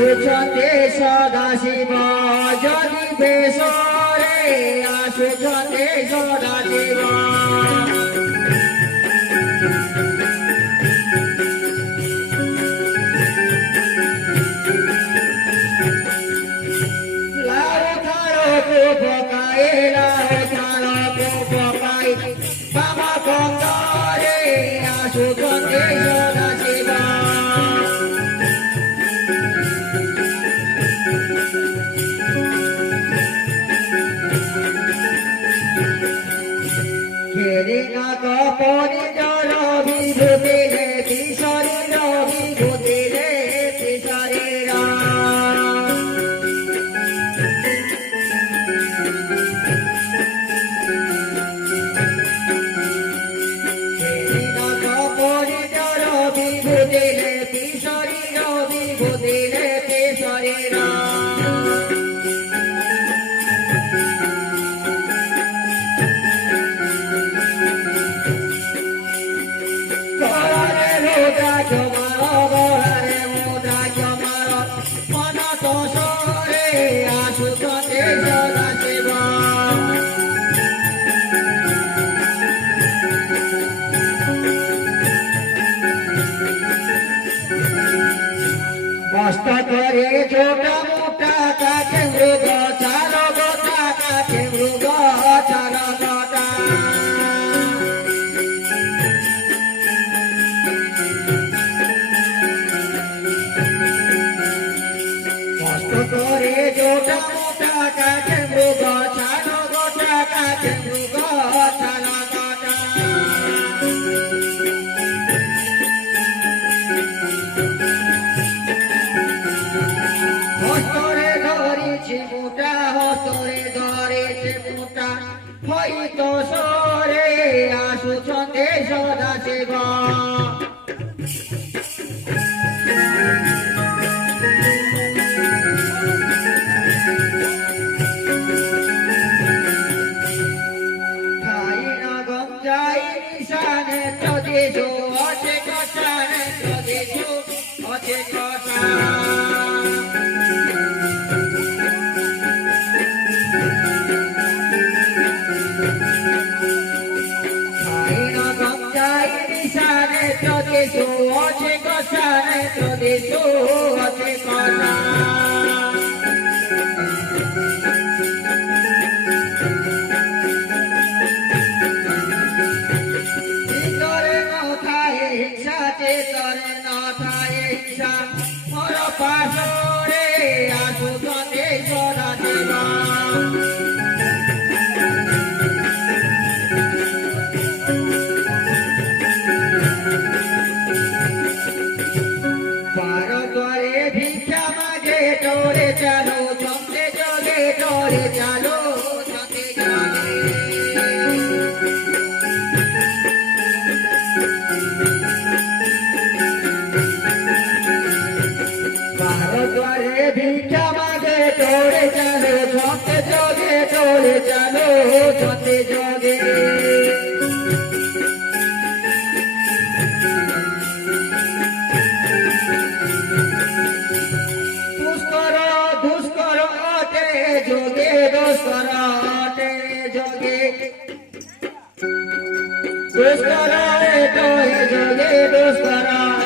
আশুচতে সদাশিব যদি বেশরে আশুচতে সদাশিব লাউ থাড়ো পকায়ে লাউ থাড়ো পকায়ে বাবা কঙ্গারে আশুচতে সদাশিব কপনি জল বিভূতি রে শরীর বিভূতি রে শরীর কপনি জল বিভূতি রে শরীর বিভূতি রে শরীর কষ্ট করে ছোটা মোটা কাছে মৃগ চার গোটা কাছে মৃগ চার গোটা কষ্ট করে ছোটা মোটা কাছে মৃগ চার গোটা কাছে মৃগ চার গোটা হস্তরে ধরেছি মোটা হস্তরে ধরেছি মোটা হয়তো সরে আসুছতে সদা শিব খাই না গঞ্জাই নিশানে প্রদেশ আছে কষানে প্রদেশ আছে কষা প্রদেশ আছে কষানে প্রদেশ আছে কষা ভিতরে নথায় হিংসা চেতরে নথায় হিংসা মোর পাশরে আসুছতে সদা শিবা তোরে চালো চলতে চলে তোরে চালো চলতে চলে ভারতরে ভিক্ষা মাগে তোরে চালো চলতে চলে তোরে চালো চলতে চলে যোগে দোসরাতে যোগে দোসরা তো যোগে দোসরা